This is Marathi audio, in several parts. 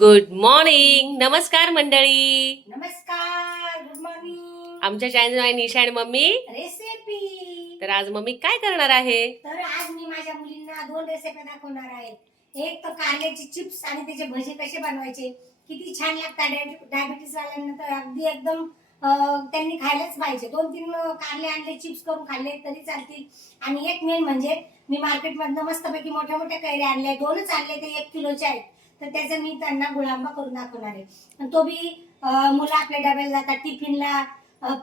Good morning. नमस्कार मंडळी. नमस्कार, गुड मॉर्निंग. आमच्या चॅनल आहे निशा आणि मम्मी रेसिपी. तर आज मम्मी काय करणार आहे? तर आज मी माझ्या मुलींना 2 रेसिपी दाखवणार आहे. एक तर कारल्याची चिप्स आणि त्याचे भजे कसे बनवायचे, किती छान लागतात. डायबिटीस वाल्यांना तर अगदी एकदम त्यांनी खायलाच पाहिजे. 2-3 कारले आणले, चिप्स करून खाल्ले तरी चालतील. आणि एक मेन म्हणजे मी मार्केटमधनं मस्तपैकी मोठ्या मोठ्या कैऱ्या आणल्या, 2च आणले, ते 1 किलोचे आहेत. तर त्याचा मी त्यांना गुळांबा करून दाखवणार आहे. आणि तो बी मुलं आपल्या डब्याला जातात, टिफिनला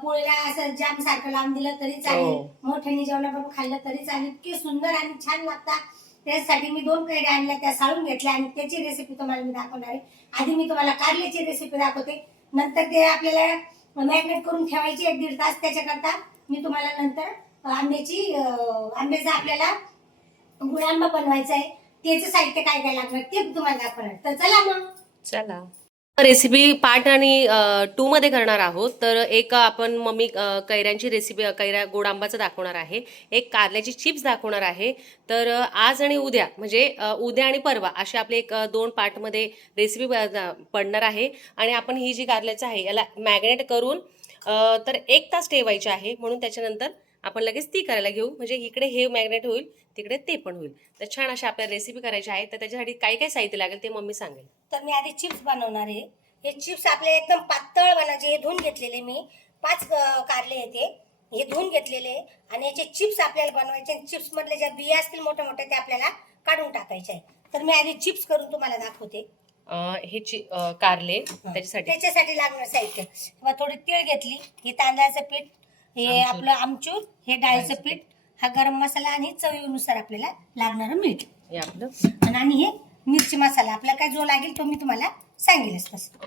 पोळीला असं जाम सारखं लावून दिलं तरी चालेल, मोठ्याने जेवणाबरोबर खाल्लं तरी चालेल. इतके सुंदर आणि छान लागतात. त्यासाठी मी 2 कैऱ्या आणल्या, त्या साळून घेतल्या आणि त्याची रेसिपी तुम्हाला मी दाखवणार आहे. आधी मी तुम्हाला कारल्याची रेसिपी दाखवते, नंतर ते आपल्याला मॅरिनेट करून ठेवायची 1-1.5 तास. त्याच्याकरता मी तुम्हाला नंतर आंब्याचा आपल्याला गुळांबा बनवायचा आहे. त्याचं साहित्य काय काय लागणार ते तुम्हाला दाखवणार. तर चला मग. चला, रेसिपी पार्ट आणि 2 मध्ये करणार आहोत. तर एक आपण मम्मी कैऱ्यांची रेसिपी, कैऱ्या गोड आंबाचं दाखवणार आहे. एक कारल्याची चिप्स दाखवणार आहे. तर आज आणि उद्या म्हणजे उद्या आणि परवा असे आपले 2 पार्टमध्ये रेसिपी पडणार आहे. आणि आपण ही जी कारल्याचं आहे याला मॅग्नेट करून तर 1 तास ठेवायचे आहे. म्हणून त्याच्यानंतर आपण लगेच ती करायला घेऊ, म्हणजे इकडे हे मॅग्नेट होईल, तिकडे ते पण होईल. तर छान अशा आपल्या रेसिपी करायची आहे. तर त्याच्यासाठी काय काय साहित्य लागेल ते मम्मी सांगेल. तर मी आधी चिप्स बनवणार आहे. हे चिप्स आपले एकदम पातळ बनायचे. हे धुवून घेतलेले मी 5 कारले येते, हे धुवून घेतलेले. आणि याचे चिप्स आपल्याला बनवायचे. चिप्स मधले ज्या बिया असतील मोठ्या मोठ्या त्या आपल्याला काढून टाकायचे आहे. तर मी आधी चिप्स करून तुम्हाला दाखवते. हे कारले त्याच्यासाठी लागणार साहित्य, थोडी तीळ घेतली, हे तांदळाचं पीठ, हे आपलं आमचूर, हे डाळीचं पीठ, हा गरम मसाला आणि चवीनुसार आपल्याला लागणारं मीठ, हे आपलं आणि हे मिरची मसाला. आपल्याला काय जो लागेल तो मी तुम्हाला सांगेलच तसं.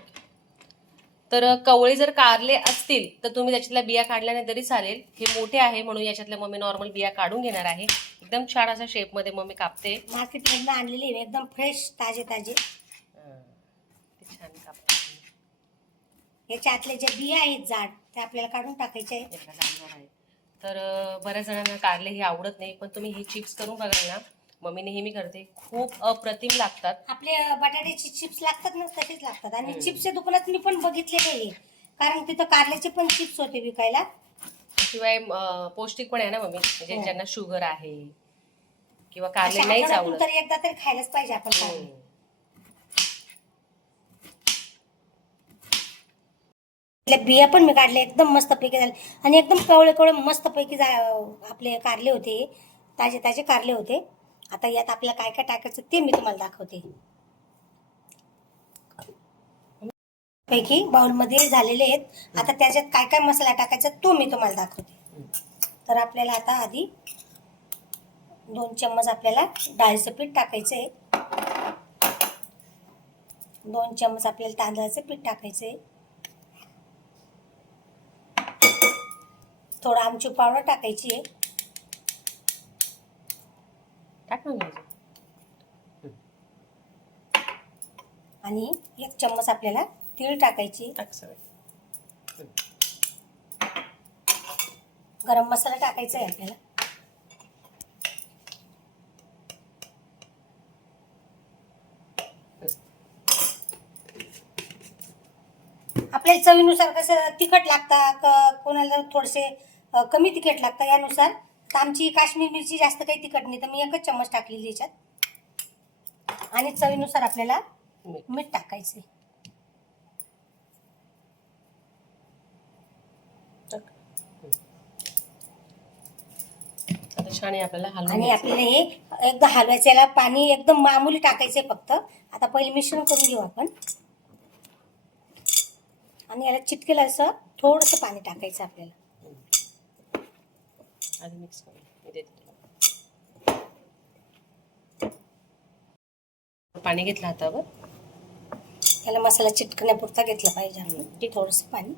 तर कवळे जर कारले असतील तर तुम्ही त्याच्यातल्या बिया काढल्या नाही तरी चालेल. हे मोठे आहे म्हणून याच्यातल्या मम्मी नॉर्मल बिया काढून घेणार आहे. एकदम छान अशा शेप मध्ये मम्मी कापते. मार्केटमधनं आणलेली आहे, एकदम फ्रेश ताजे ताजे. छान कापते. याच्या आतले जे बिया आहेत जाड ते आपल्याला काढून टाकायचे आहे. तर बऱ्याच जणांना कारले हे आवडत नाही, पण तुम्ही ही चिप्स करून बघा ना, मम्मी नेहमी करते, खूप अप्रतिम लागतात. आपले बटाट्याची चिप्स लागतात ना तसेच लागतात. आणि चिप्सच्या दुकानात मी पण बघितलेले आहे, कारण तिथं कारल्याचे पण चिप्स होते विकायला. शिवाय पौष्टिक पण आहे ना मम्मी, म्हणजे ज्यांना शुगर आहे किंवा कारले नाहीच आवडत तर एकदा तरी खायलाच पाहिजे आपण कारले. बिया पण मी काढले, एकदम मस्त पैकी झाले. आणि एकदम कवळे कवळे मस्त पैकी आपले कारले होते, ताजे ताजे कारले होते. आता यात आपल्याला काय काय टाकायचं ते मी तुम्हाला दाखवते. पैकी बाउलमध्ये झालेले आहेत. आता त्याच्यात काय काय मसाला टाकायचा तो मी तुम्हाला दाखवते. तर आपल्याला आता आधी 2 चम्मच आपल्याला डाळीचं पीठ टाकायचं आहे. 2 चम्मच आपल्याला तांदळाचं पीठ टाकायचं आहे. थोडं आमचूर पावडर टाकायची आहे. आणि 1 चम्मच आपल्याला तीळ टाकायची. गरम मसाला टाकायचा आहे आपल्याला. आपल्याला चवीनुसार कसं तिखट लागतं, कोणाला थोडेसे कमी तिखट लागतं, यानुसार. तर आमची काश्मीर मिरची जास्त काही तिखट नाही, तर मी 1 चम्मच टाकलेली याच्यात. आणि चवीनुसार आपल्याला मीठ टाकायचे. छान आपल्याला आणि आपल्याला हे एकदा हलवायचं. याला पाणी एकदम मामूली टाकायचे फक्त. आता पहिले मिश्रण करून घेऊ आपण. आणि याला चिटकेल असं थोडंसं पाणी टाकायचं आपल्याला. आधी मिक्स करून पाणी घेतलं हातावर. याला मसाला चिटकण्यापुरता घेतला पाहिजे आपण, थोडंसं पाणी.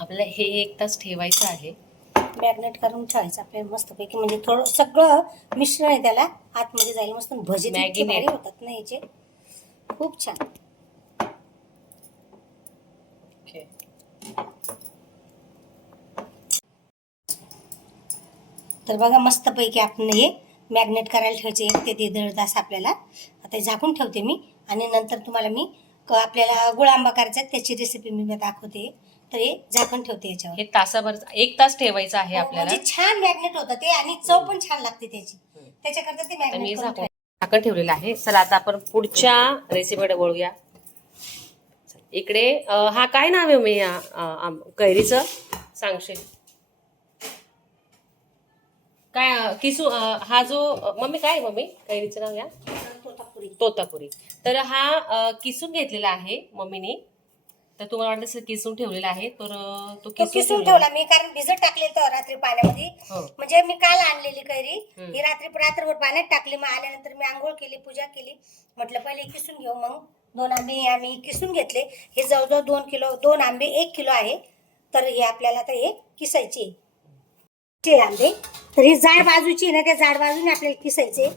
आपल्याला हे 1 तास ठेवायचं आहे, मॅग्नेट करून ठेवायचं आपल्याला मस्तपैकी. म्हणजे थोडं सगळं मिश्रण आहे त्याला आतमध्ये जाईल. मस्त भजी भारी होतात ना याचे, खूप छान. तर बघा मस्तपैकी आपण हे मॅग्नेट करायला ठेवायचे 1 ते 1.5 तास आपल्याला. आता हे झाकून ठेवते मी आणि नंतर तुम्हाला मी आपल्याला गुळ आंबा करायचा त्याची रेसिपी मी दाखवते. तर हे झाकण ठेवते याच्यावर. हे तासाभर 1 तास ठेवायचं आहे आपल्याला. म्हणजे छान मॅग्नेट होतं ते आणि चव पण छान लागते त्याची. त्याच्याकरता ते आता मी मॅग्नेट करून झाकण ठेवलेलं आहे. चला आता आपण पुढच्या रेसिपीकडे वळूया. इकडे हा काय नाव आहे मी कैरीचं सांगशील काय किसू हा जो मम्मी काय मम्मी कैरीचं नाव या तोतापुरी. तर हा किसून घेतलेला आहे मम्मीने. तर तुम्हाला वाटलं किसून ठेवलेला आहे तर तो किसून ठेवला मी कारण भिजत टाकलेलं तर रात्री पाण्यामध्ये. म्हणजे मी काल आणलेली कैरी ही रात्रभर पाण्यात टाकली. मग आल्यानंतर मी आंघोळ केली पूजा केली. म्हटलं पहिले किसून घेऊ. मग 2 आंबे आम्ही किसून घेतले. हे जवळजवळ 2 आंबे 1 किलो आहे. तर हे आपल्याला तर हे किसायचे आंबे. तर ही जाड बाजूची ना त्या जाड बाजूने आपल्याला किसायचे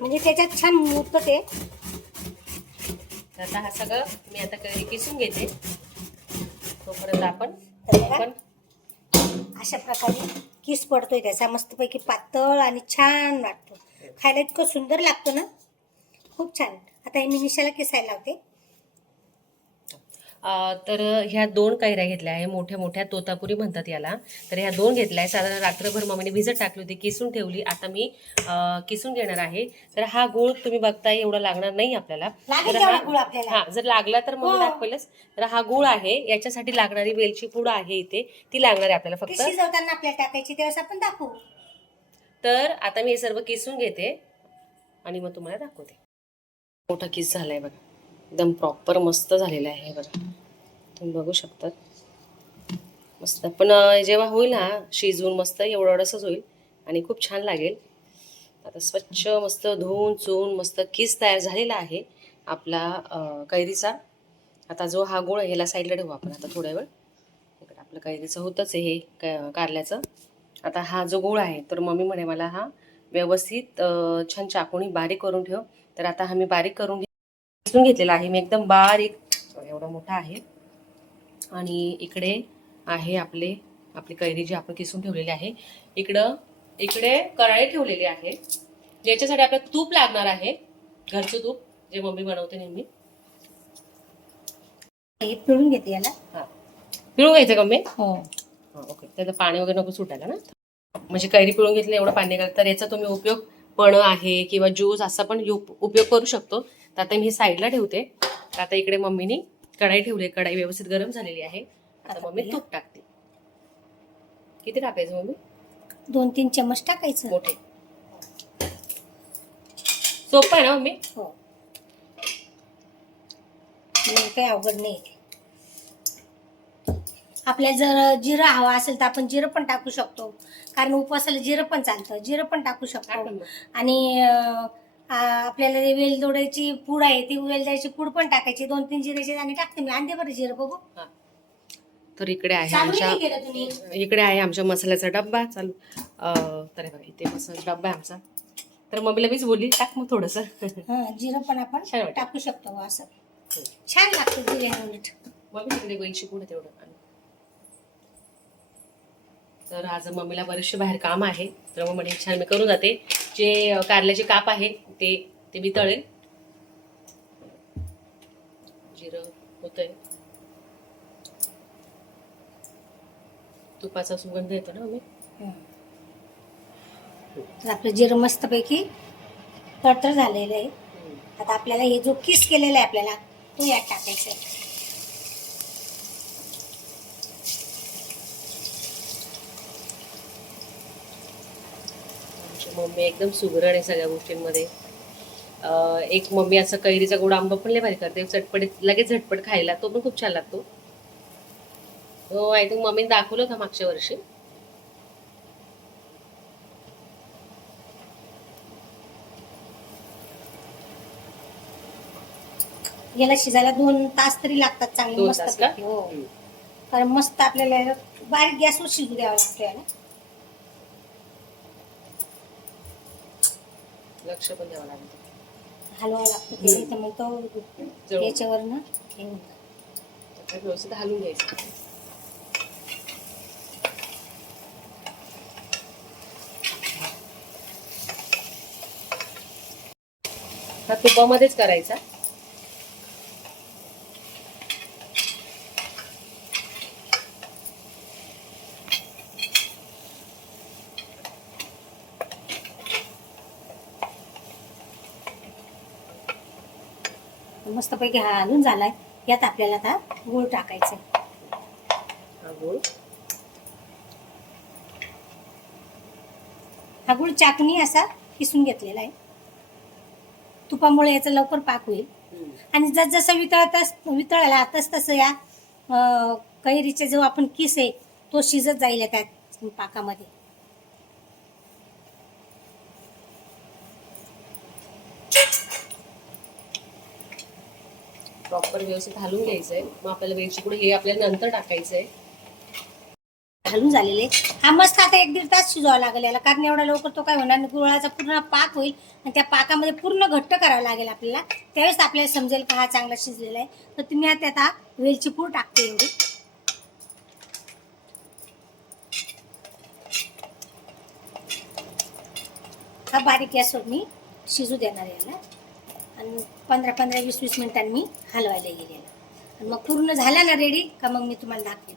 म्हणजे त्याच्यात छान मुरतं ते. आता हा सगळं मी आता कैरी किसून घेते तोपर्यंत आपण अशा प्रकारे किस पडतोय त्याचा मस्तपैकी पातळ आणि छान वाटतो. खायला इतकं सुंदर लागतं ना खूप छान. आता हे मी निशाला किसायला लावते. तर ह्या 2 कैऱ्या घेतल्या आहे मोठ्या मोठ्या तोतापुरी म्हणतात याला. तर ह्या 2 घेतल्या आहे. साधारण रात्रभर मम्मीने भिजत टाकली होती किसून ठेवली. आता मी किसून घेणार आहे. तर हा गूळ तुम्ही बघताय एवढा लागणार नाही आपल्याला. हा जर लागला तर मग दाखवेलच. तर हा गूळ आहे याच्यासाठी लागणारी वेलची पूड आहे इथे ती लागणार आहे आपल्याला फक्त. शिजवताना आपल्याला टाकायची त्यावेळेस आपण दाखवू. तर आता मी हे सर्व किसून घेते आणि मग तुम्हाला दाखवते. मोठा किस झालाय बघा एकदम प्रॉपर मस्त झालेला आहे बघा तुम्ही बघू शकतात मस्त. पण जेव्हा होईल ना शिजवून मस्त एवढंसंच होईल आणि खूप छान लागेल. आता स्वच्छ मस्त धुवून चुवून मस्त किस तयार झालेला आहे आपला कैरीचा. आता जो हा गोळ ह्याला साईडला ठेवू आपण आता थोड्या वेळ. इकडे आपलं कैरीचं होतंच आहे हे कारल्याचं. आता हा जो गोळ आहे तर मम्मी म्हणे मला हा व्यवस्थित छान चाकूनी बारीक करून ठेव. तर आता हा मी बारीक करून घेतलेला आहे मी एकदम बारीक एवढा मोठा आहे. आणि इकडे आहे आपली कैरी जी आपण किसून ठेवलेली आहे. इकडे कढाई ठेवलेली आहे ज्याच्यासाठी आपल्याला तूप लागणार आहे घरचं तूप जे मम्मी बनवते नेहमी. पिळून घेते याला. हा पिळून घ्यायचं का मम्मी? हो ओके. त्याचं पाणी वगैरे नको सुटायला ना. म्हणजे कैरी पिळून घेतली एवढं पाणी निघालं तर याचा तुम्ही उपयोग पण आहे किंवा ज्यूस असा पण उपयोग करू शकतो. तर आता मी साईडला ठेवते. आता इकडे मम्मीनी कढाई ठेवली. कढाई व्यवस्थित गरम झालेली आहे. आता मम्मी तूप टाकते. किती टाकायचं मम्मी? 2-3 चम्मच टाकायचं मोठे. सोपं आहे ना मम्मी? हो काही अवघड नाही. आपल्याला जर जिरं हवं असेल तर आपण जिरं पण टाकू शकतो कारण उपवासाला जिरं पण चालतं. जिरं पण टाकू शकतो. आणि आपल्याला वेलदोड्याची पूड आहे ती वेलदोड्याची पूड पण टाकायची. 2-3 जिऱ्याचे दाणे टाकते मी. आणते बरं जिरं बघू. तर इकडे आहे आमच्या मसाल्याचा डब्बा चालू. तर बघा इथे मसाला डब्बा आहे आमचा. तर मम्मीला मीच बोलली टाक मग थोडस. जिरं पण आपण टाकू शकतो असं छान लागतं जिऱ्याने उलट. मम्मी तिकडे वेलची पूड तेवढं. तर आज मम्मीला बरेचसे बाहेर काम आहे तर मग म्हणे छान मी करून जाते. जे कारल्याचे काप आहे ते मी तळेल. जिरं होतंय तुपाचा सुगंध येतो ना मम्मी. तर आपलं जिरं मस्तपैकी तडतड झालेलं आहे. आता आपल्याला हे जो किस केलेला आहे आपल्याला तो यात टाकायचा आहे. मम्मी एकदम सुगरण आहे सगळ्या गोष्टींमध्ये. एक मम्मी असं कैरीचा गोड आंबा पण लय भारी करते चटपटीत लगेच झटपट खायला. तो पण खूप छान लागतो. हो आय थिंक मम्मीने दाखवलं होतं मागच्या वर्षी. याला शिजायला 2 तास तरी लागतात चांगले मस्त. हो कारण मस्त आपल्याला बारीक गॅसवर शिजू द्यावं लागतं याला. लक्ष पण द्यावं लागतं. हलवावं लागतं. तर मग तो याच्यावर ना व्यवस्थित हलवून घ्यायचं. हा तुपामध्येच करायचा. मस्तपैकी हा घालून झालाय. यात आपल्याला आता गूळ टाकायचं. हा गूळ. हा गूळ चाकणी असा किसून घेतलेला आहे. तुपामुळे याचा लवकर पाक होईल. आणि जसं वितळला तसं या कैरीचा जो आपण किस आहे तो शिजत जाईल त्या पाकामध्ये. प्रॉपर व्यवस्थित हलवून घ्यायचंय. मग आपल्याला वेलची पूड हे आपल्याला नंतर टाकायचंय. घालून झालेले. हा मस्त आता 1-1.5 तास शिजवावा लागेल याला, कारण एवढा लवकर तो काय होणार नाही. गुळाचा पूर्ण पाक होईल आणि त्या पाकामध्ये पूर्ण घट्ट करावं लागेल आपल्याला. त्यावेळेस आपल्याला समजेल का हा चांगला शिजलेला आहे. तर तुम्ही आता वेलची पूड टाकते एवढी. हा बारीक गॅसवर मी शिजू देणार याला आणि 15-15, 20-20 मिनिटांनी मी हलवायला येईल याला. आणि मग पूर्ण झाला ना रेडी का मग मी तुम्हाला दाखवेन.